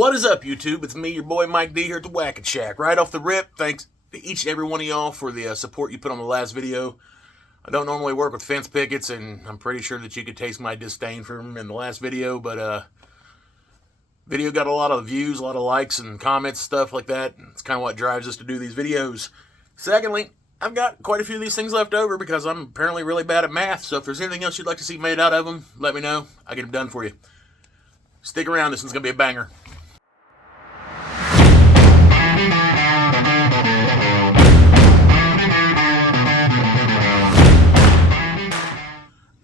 What is up, YouTube? It's me, your boy Mike D here at the Whack-It Shack. Right off the rip, thanks to each and every one of y'all for the support you put on the last video. I don't normally work with fence pickets, and I'm pretty sure that you could taste my disdain for them in the last video, but video got a lot of views, a lot of likes and comments, stuff like that. It's kind of what drives us to do these videos. Secondly, I've got quite a few of these things left over because I'm apparently really bad at math, so if there's anything else you'd like to see made out of them, let me know. I'll get them done for you. Stick around, this one's going to be a banger.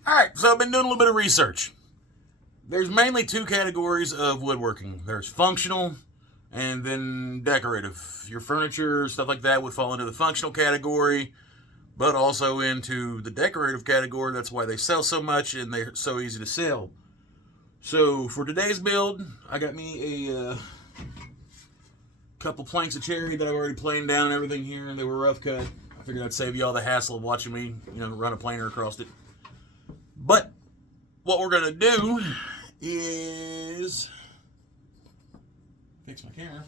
Alright, so I've been doing a little bit of research. There's mainly two categories of woodworking. There's functional and then decorative. Your furniture, stuff like that would fall into the functional category, but also into the decorative category. That's why they sell so much and they're so easy to sell. So for today's build, I got me a couple planks of cherry that I've already planed down and everything here. They were rough cut. I figured I'd save you all the hassle of watching me, run a planer across it. But what we're gonna do is fix my camera.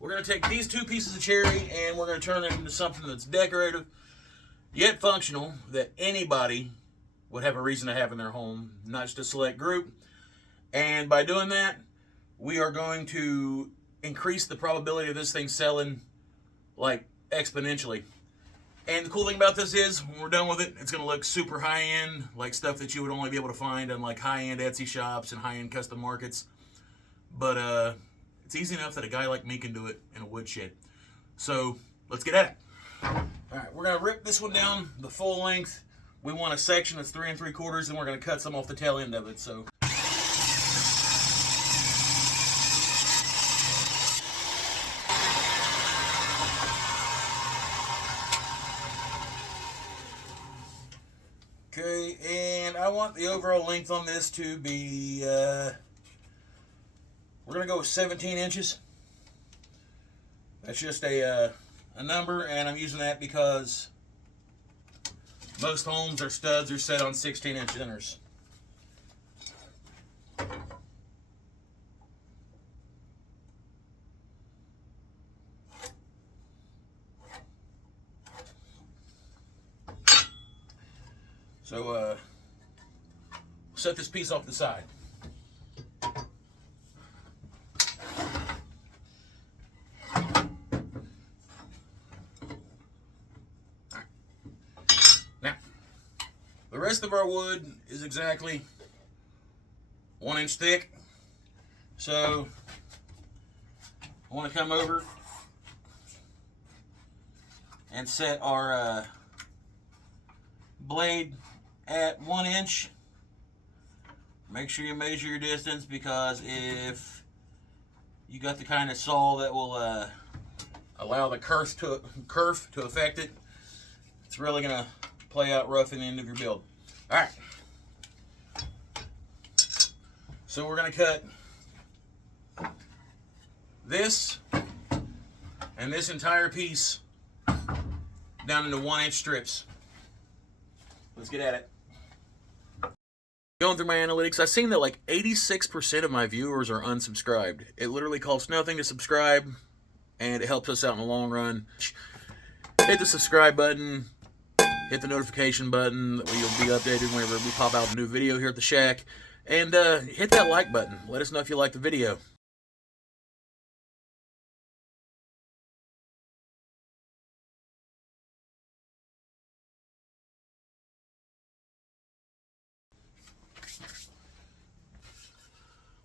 We're gonna take these two pieces of cherry and we're gonna turn it into something that's decorative yet functional that anybody would have a reason to have in their home, not just a select group. And by doing that, we are going to increase the probability of this thing selling like exponentially. And the cool thing about this is, when we're done with it, it's going to look super high-end, like stuff that you would only be able to find on like high-end Etsy shops and high-end custom markets. But it's easy enough that a guy like me can do it in a woodshed. So let's get at it. All right, we're going to rip this one down the full length. We want a section that's 3 3/4, and we're going to cut some off the tail end of it. So. Okay, and I want the overall length on this to be, we're going to go with 17 inches. That's just a number, and I'm using that because most homes or studs are set on 16-inch centers. So, set this piece off the side. Now, the rest of our wood is exactly 1 inch thick. So, I want to come over and set our blade at 1 inch. Make sure you measure your distance, because if you got the kind of saw that will allow the kerf to affect it, it's really gonna play out rough in the end of your build. All right. So we're gonna cut this and this entire piece down into 1 inch strips. Let's get at it. Going through my analytics, I've seen that like 86% of my viewers are unsubscribed. It literally costs nothing to subscribe, and it helps us out in the long run. Hit the subscribe button, hit the notification button, where you'll be updated whenever we pop out a new video here at the shack, and hit that like button. Let us know if you like the video.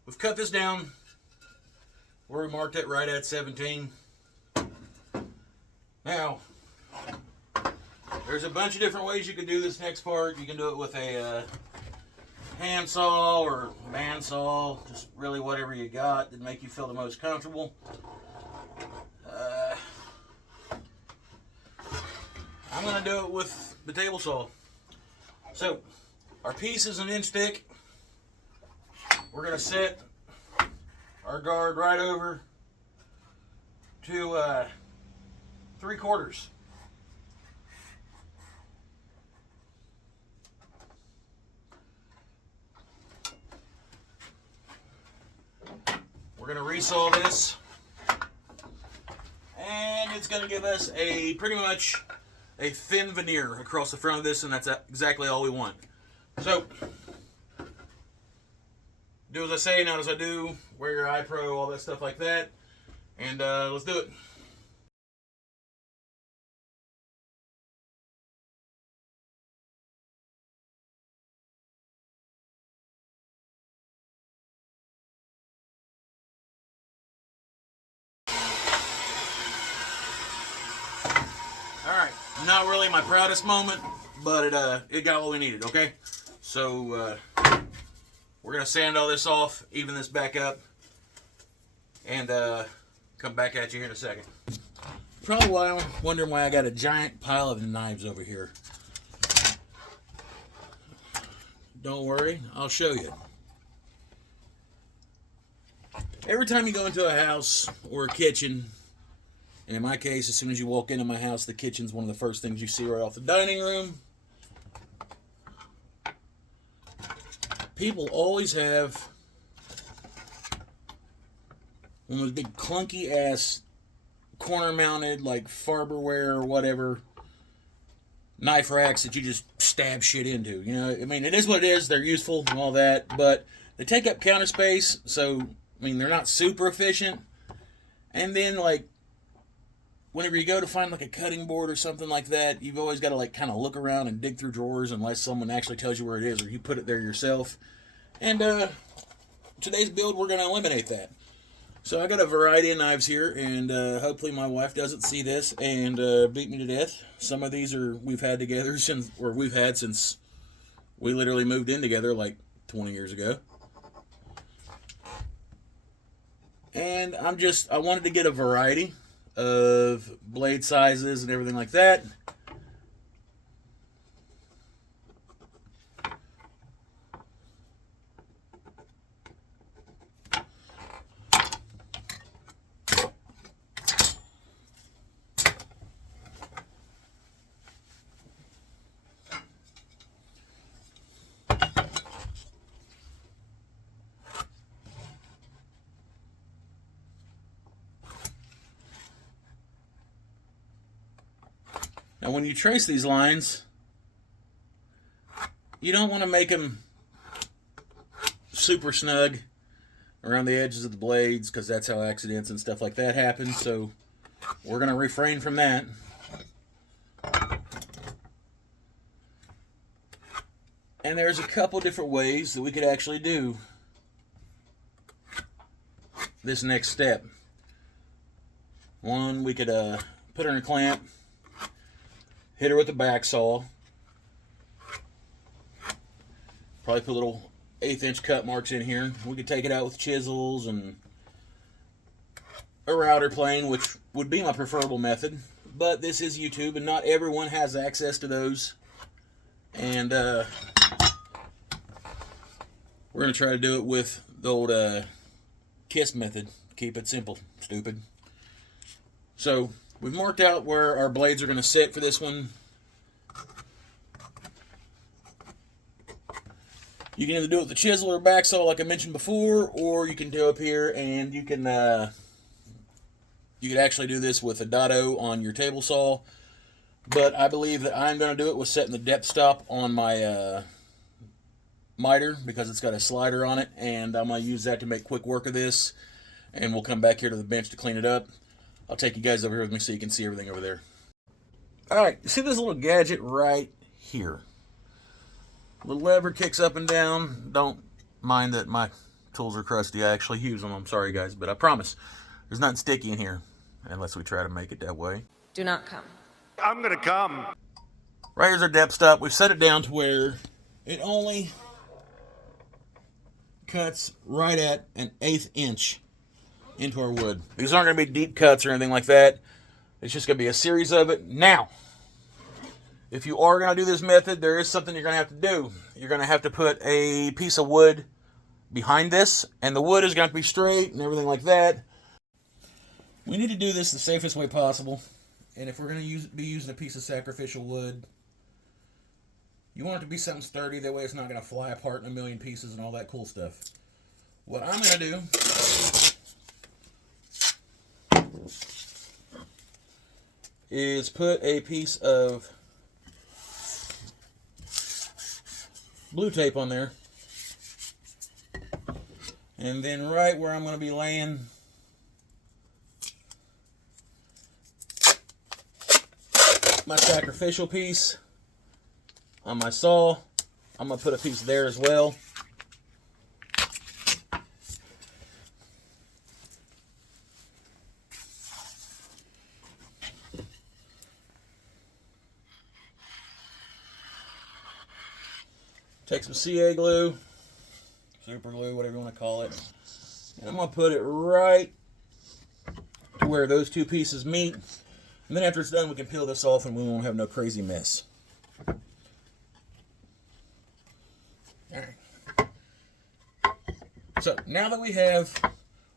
We've cut this down where we marked it right at 17. Now, there's a bunch of different ways you can do this next part. You can do it with a hand saw or band saw, just really whatever you got that make you feel the most comfortable. I'm going to do it with the table saw. So, our piece is 1 inch thick. We're going to set our guard right over to 3/4. We're going to resaw this. And it's going to give us a pretty much a thin veneer across the front of this, and that's exactly all we want. So, do as I say, not as I do. Wear your eye pro, all that stuff like that. And let's do it. Alright, not really my proudest moment, but it got what we needed, okay? So, we're going to sand all this off, even this back up, and come back at you here in a second. Probably why I'm wondering why I got a giant pile of knives over here. Don't worry, I'll show you. Every time you go into a house or a kitchen, and in my case, as soon as you walk into my house, the kitchen's one of the first things you see right off the dining room. People always have one of those big clunky ass corner mounted like Farberware or whatever knife racks that you just stab shit into. You know, I mean, it is what it is. They're useful and all that, but they take up counter space. So, I mean, they're not super efficient. And then, like, whenever you go to find like a cutting board or something like that, you've always got to like kind of look around and dig through drawers unless someone actually tells you where it is or you put it there yourself. And today's build, we're going to eliminate that. So I got a variety of knives here, and hopefully my wife doesn't see this and beat me to death. Some of these we've had together since we literally moved in together like 20 years ago. And I wanted to get a variety of blade sizes and everything like that. Now, when you trace these lines, you don't want to make them super snug around the edges of the blades because that's how accidents and stuff like that happen. So we're going to refrain from that. And there's a couple different ways that we could actually do this next step. One, we could put her in a clamp, hit her with a back saw, probably put little 1/8-inch cut marks in here. We could take it out with chisels and a router plane, which would be my preferable method. But this is YouTube, and not everyone has access to those. And we're going to try to do it with the old KISS method. Keep it simple, stupid. So we've marked out where our blades are going to sit for this one. You can either do it with the chisel or back saw like I mentioned before, or you can do up here and you can you could actually do this with a dado on your table saw. But I believe that I'm going to do it with setting the depth stop on my miter because it's got a slider on it, and I'm going to use that to make quick work of this, and we'll come back here to the bench to clean it up. I'll take you guys over here with me so you can see everything over there. Alright, you see this little gadget right here? The lever kicks up and down. Don't mind that my tools are crusty. I actually use them. I'm sorry, guys, but I promise there's nothing sticky in here unless we try to make it that way. Do not come. I'm gonna come. Right here's our depth stop. We've set it down to where it only cuts right at an 1/8 inch into our wood. These aren't going to be deep cuts or anything like that. It's just going to be a series of it. Now, if you are going to do this method, there is something you're going to have to do. You're going to have to put a piece of wood behind this, and the wood is going to be straight and everything like that. We need to do this the safest way possible, and if we're going to be using a piece of sacrificial wood, you want it to be something sturdy, that way it's not going to fly apart in a million pieces and all that cool stuff. What I'm going to do is put a piece of blue tape on there. And then right where I'm going to be laying my sacrificial piece on my saw, I'm going to put a piece there as well. Take some CA glue, super glue, whatever you want to call it, and I'm going to put it right to where those two pieces meet. And then after it's done, we can peel this off and we won't have no crazy mess. Alright. So now that we have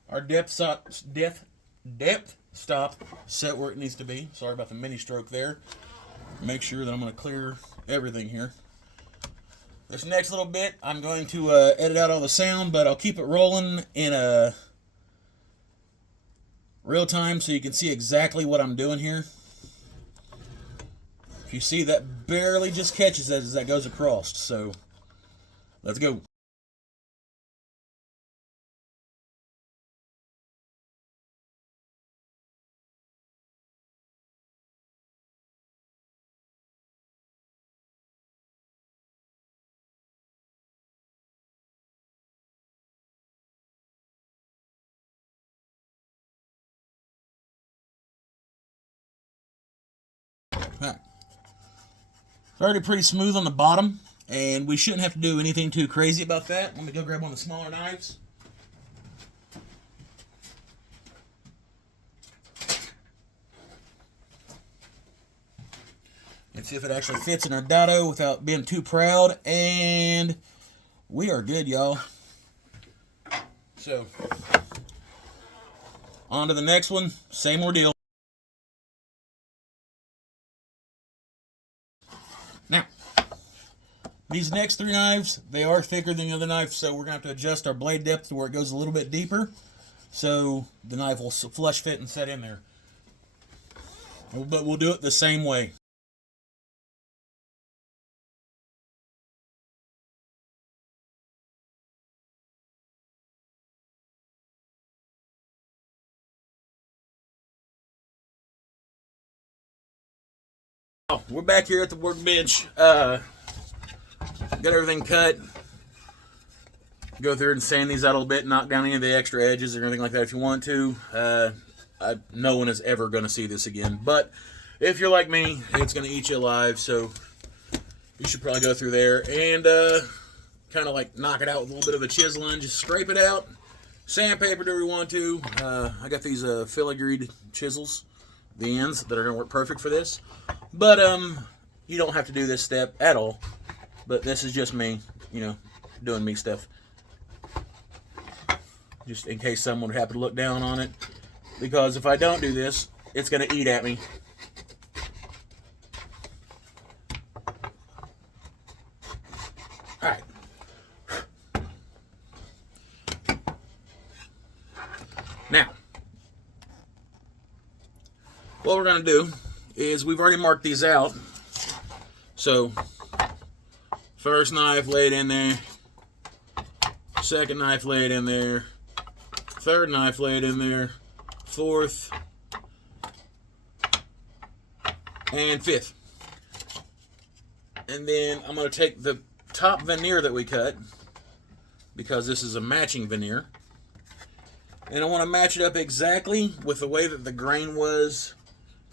our depth stop set where it needs to be, sorry about the mini stroke there, make sure that I'm going to clear everything here. This next little bit, I'm going to edit out all the sound, but I'll keep it rolling in a real time so you can see exactly what I'm doing here. If you see, that barely just catches as that goes across. So let's go. Alright. It's already pretty smooth on the bottom, and we shouldn't have to do anything too crazy about that. Let me go grab one of the smaller knives. And see if it actually fits in our dado without being too proud. And we are good, y'all. So, on to the next one. Same ordeal. Now, these next three knives, they are thicker than the other knife, so we're going to have to adjust our blade depth to where it goes a little bit deeper, so the knife will flush fit and set in there. But we'll do it the same way. Oh, we're back here at the workbench. Got everything cut. Go through and sand these out a little bit, knock down any of the extra edges or anything like that if you want to. No one is ever going to see this again. But if you're like me, it's going to eat you alive. So you should probably go through there and kind of like knock it out with a little bit of a chisel and just scrape it out. Sandpaper do we want to. I got these filigreed chisels, the ends, that are going to work perfect for this. But you don't have to do this step at all. But this is just me, you know, doing me stuff. Just in case someone would happen to look down on it. Because if I don't do this, it's going to eat at me. Alright. Now, what we're going to do is we've already marked these out. So, first knife laid in there, second knife laid in there, third knife laid in there, fourth, and fifth. And then I'm going to take the top veneer that we cut, because this is a matching veneer, and I want to match it up exactly with the way that the grain was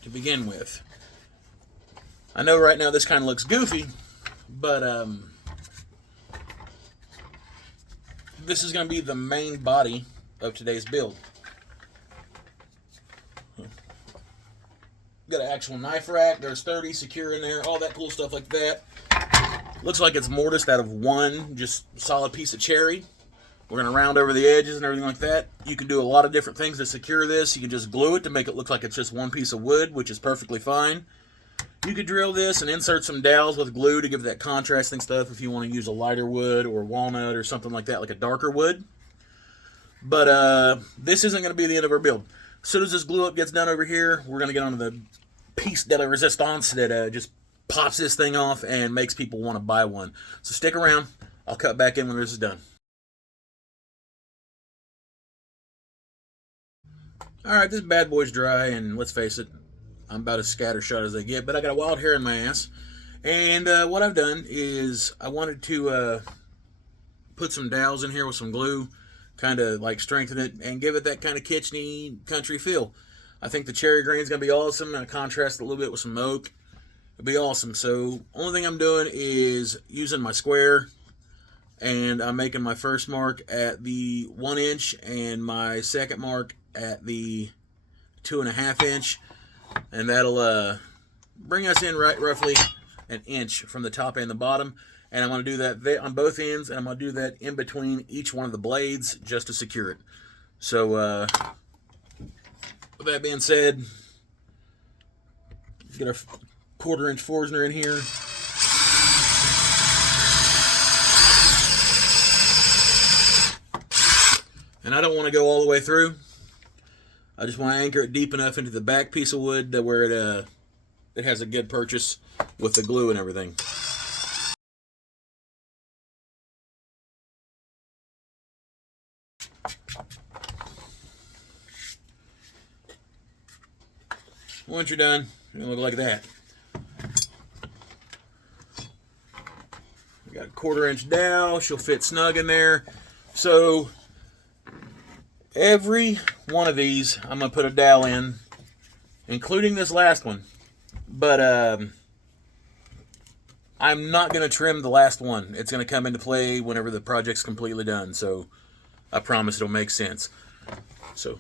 to begin with. I know right now this kind of looks goofy, but this is going to be the main body of today's build. Got an actual knife rack, there's 30 secure in there, all that cool stuff like that. Looks like it's mortised out of one just solid piece of cherry. We're going to round over the edges and everything like that. You can do a lot of different things to secure this. You can just glue it to make it look like it's just one piece of wood, which is perfectly fine. You could drill this and insert some dowels with glue to give that contrasting stuff if you want to use a lighter wood or walnut or something like that, like a darker wood. But this isn't going to be the end of our build. As soon as this glue up gets done over here, we're going to get onto the piece de la resistance that just pops this thing off and makes people want to buy one. So stick around. I'll cut back in when this is done. Alright, this bad boy's dry, and let's face it, I'm about as scattershot as they get, but I got a wild hair in my ass. And what I've done is I wanted to put some dowels in here with some glue, kind of like strengthen it and give it that kind of kitcheny country feel. I think the cherry green is going to be awesome, and I contrast it a little bit with some oak. It'll be awesome. So only thing I'm doing is using my square, and I'm making my first mark at the 1 inch and my second mark at the 2.5 inch, and that'll bring us in right roughly an inch from the top and the bottom. And I'm going to do that on both ends, and I'm going to do that in between each one of the blades just to secure it. So with that being said, get our 1/4 inch Forstner in here. And I don't want to go all the way through. I just want to anchor it deep enough into the back piece of wood that where it has a good purchase with the glue and everything. Once you're done, it'll look like that. We got a 1/4 inch dowel. She'll fit snug in there. So every one of these, I'm going to put a dowel in, including this last one. But I'm not going to trim the last one. It's going to come into play whenever the project's completely done. So I promise it'll make sense. So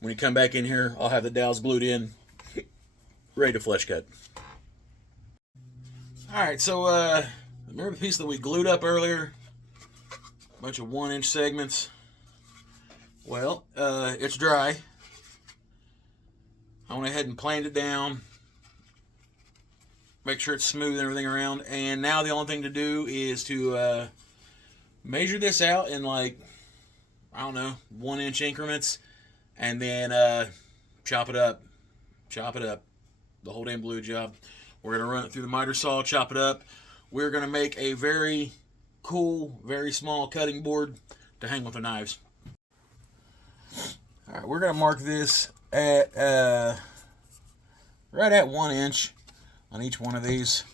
when you come back in here, I'll have the dowels glued in, ready to flush cut. Alright, so remember the piece that we glued up earlier? A bunch of 1 inch segments. Well, it's dry. I went ahead and planed it down. Make sure it's smooth and everything around. And now the only thing to do is to measure this out in, like, I don't know, 1 inch increments. And then chop it up. Chop it up. The whole damn glue job. We're going to run it through the miter saw, chop it up. We're going to make a very cool, very small cutting board to hang with the knives. Alright, we're going to mark this at right at 1 inch on each one of these.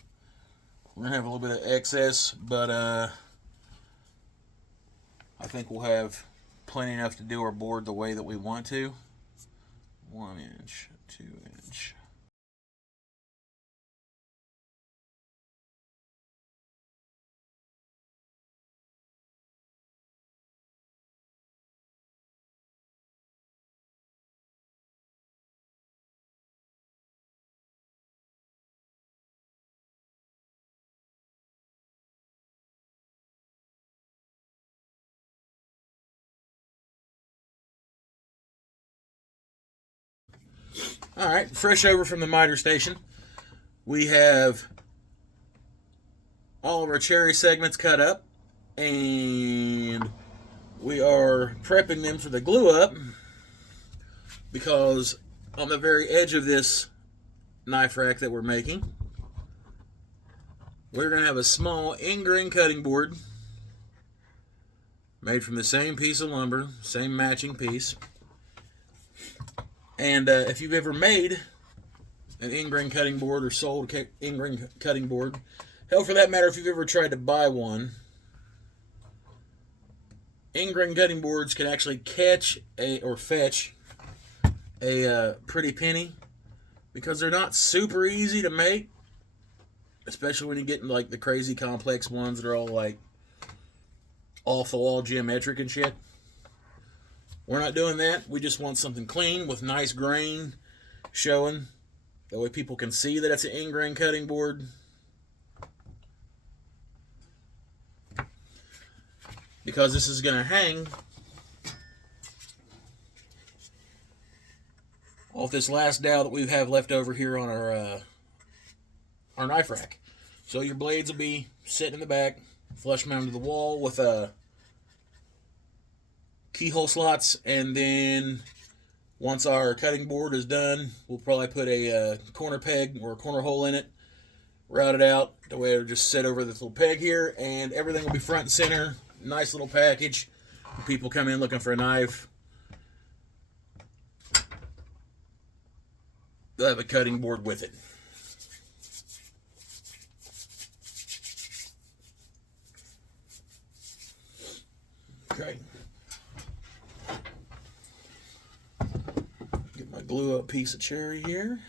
We're going to have a little bit of excess, but I think we'll have plenty enough to do our board the way that we want to. 1 inch, 2 inch. Alright, fresh over from the miter station. We have all of our cherry segments cut up, and we are prepping them for the glue up, because on the very edge of this knife rack that we're making, we're going to have a small end-grain cutting board made from the same piece of lumber, same matching piece. And if you've ever made an end-grain cutting board or sold an end-grain cutting board, hell, for that matter, if you've ever tried to buy one, end-grain cutting boards can actually fetch a pretty penny, because they're not super easy to make, especially when you get into like the crazy complex ones that are all like off the wall geometric and shit. We're not doing that. We just want something clean with nice grain showing. That way people can see that it's an end-grain cutting board. Because this is going to hang off this last dowel that we have left over here on our knife rack. So your blades will be sitting in the back, flush mounted to the wall with keyhole slots, and then Once our cutting board is done, we'll probably put a corner peg or a corner hole in it, route it out, the way it'll just sit over this little peg here, and everything will be front and center. Nice little package. When people come in looking for a knife, they'll have a cutting board with it. Okay. Get my glue up piece of cherry here.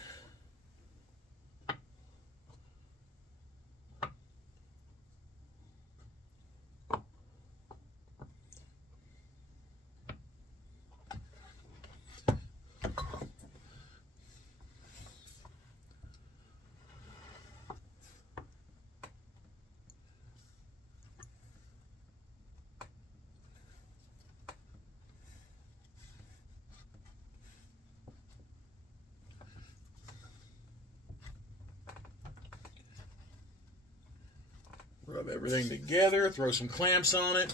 Rub everything together, throw some clamps on it,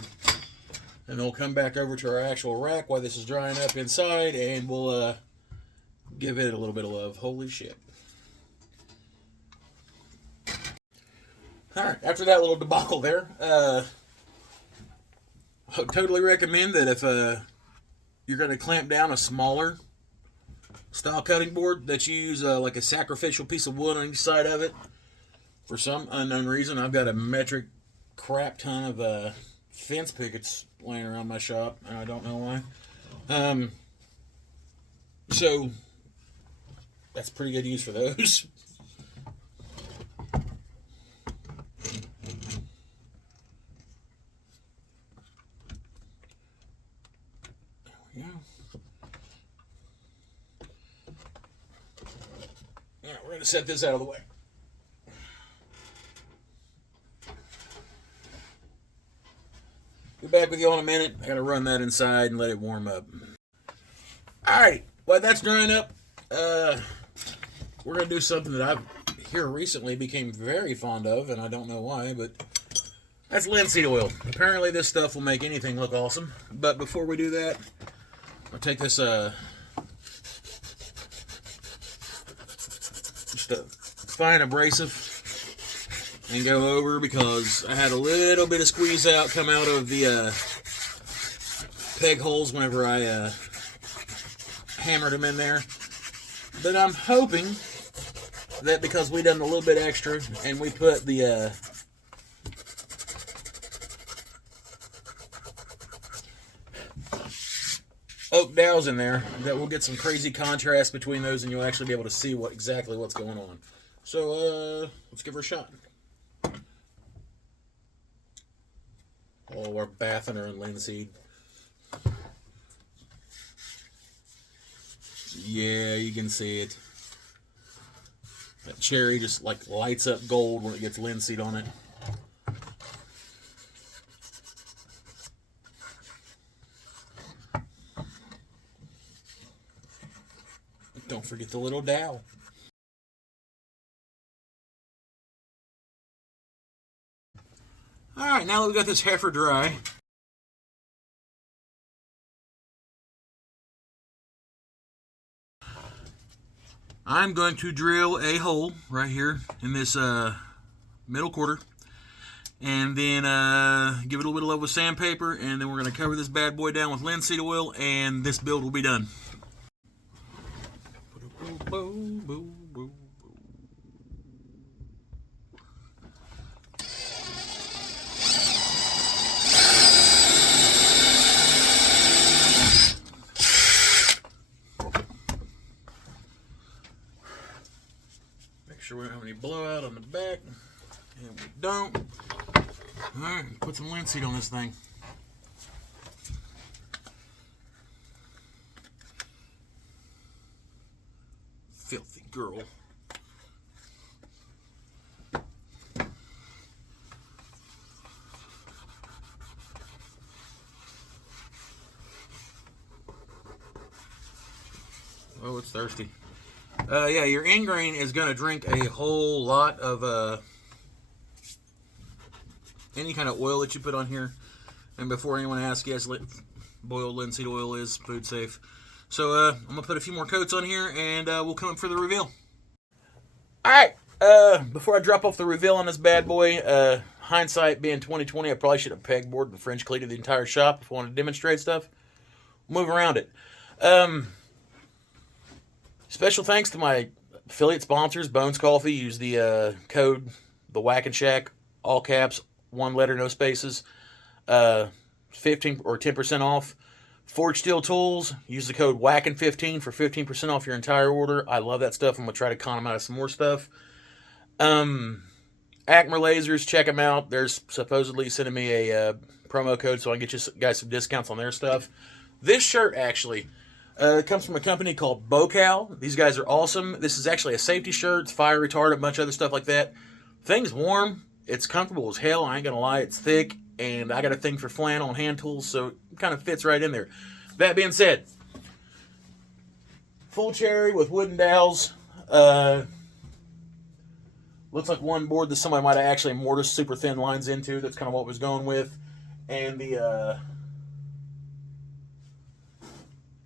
and then we'll come back over to our actual rack while this is drying up inside, and we'll give it a little bit of love. Holy shit. Alright, after that little debacle there, I would totally recommend that if you're going to clamp down a smaller style cutting board, that you use like a sacrificial piece of wood on each side of it. For some unknown reason, I've got a metric crap ton of fence pickets laying around my shop, and I don't know why. So, that's pretty good use for those. There we go. All right, we're going to set this out of the way. Be back with you all in a minute. I gotta run that inside and let it warm up. Alright, while that's drying up, we're gonna do something that I've here recently became very fond of, and I don't know why, but that's linseed oil. Apparently this stuff will make anything look awesome. But before we do that, I'll take this just a fine abrasive and go over, because I had a little bit of squeeze out come out of the peg holes whenever I hammered them in there. But I'm hoping that because we done a little bit extra and we put the oak dowels in there, that we'll get some crazy contrast between those, and you'll actually be able to see exactly what's going on. So let's give her a shot. Oh, we're bathing her in linseed. Yeah, you can see it. That cherry just like lights up gold when it gets linseed on it. Don't forget the little dowel. Alright, now that we've got this heifer dry, I'm going to drill a hole right here in this middle quarter, and then give it a little bit of love with sandpaper, and then we're going to cover this bad boy down with linseed oil, and this build will be done. Make sure we don't have any blowout on the back, and we don't. Alright, put some linseed on this thing. Filthy girl. Oh, it's thirsty. Yeah, your end grain is going to drink a whole lot of any kind of oil that you put on here. And before anyone asks, yes, boiled linseed oil is food safe. So I'm going to put a few more coats on here, and we'll come up for the reveal. All right. Before I drop off the reveal on this bad boy, hindsight being 2020, I probably should have pegboarded and French cleated the entire shop if I wanted to demonstrate stuff. Move around it. Special thanks to my affiliate sponsors, Bones Coffee. Use the code the Whack and Shack, all caps, one letter, no spaces. 15 or 10% off. Forge Steel Tools. Use the code WHACKIN15 for 15% off your entire order. I love that stuff. I'm gonna try to economize some more stuff. Acmer Lasers. Check them out. They're supposedly sending me a promo code so I can get you guys some discounts on their stuff. This shirt actually comes from a company called Bocal. These guys are awesome. This is actually a safety shirt. It's fire retardant, a bunch of other stuff like that. Thing's warm. It's comfortable as hell. I ain't gonna lie. It's thick, and I got a thing for flannel and hand tools, so it kind of fits right in there. That being said, full cherry with wooden dowels. Looks like one board that somebody might have actually mortised super thin lines into. That's kind of what was going with. And the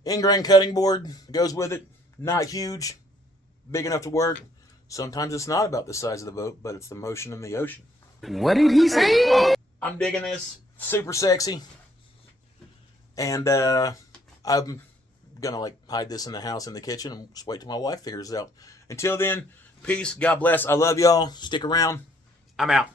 ingrain cutting board goes with it. Not huge, big enough to work. Sometimes it's not about the size of the boat, but it's the motion in the ocean. What did he say? I'm digging this. Super sexy. And I'm gonna like hide this in the house in the kitchen and just wait till my wife figures it out. Until then, peace, God bless, I love y'all. Stick around. I'm out.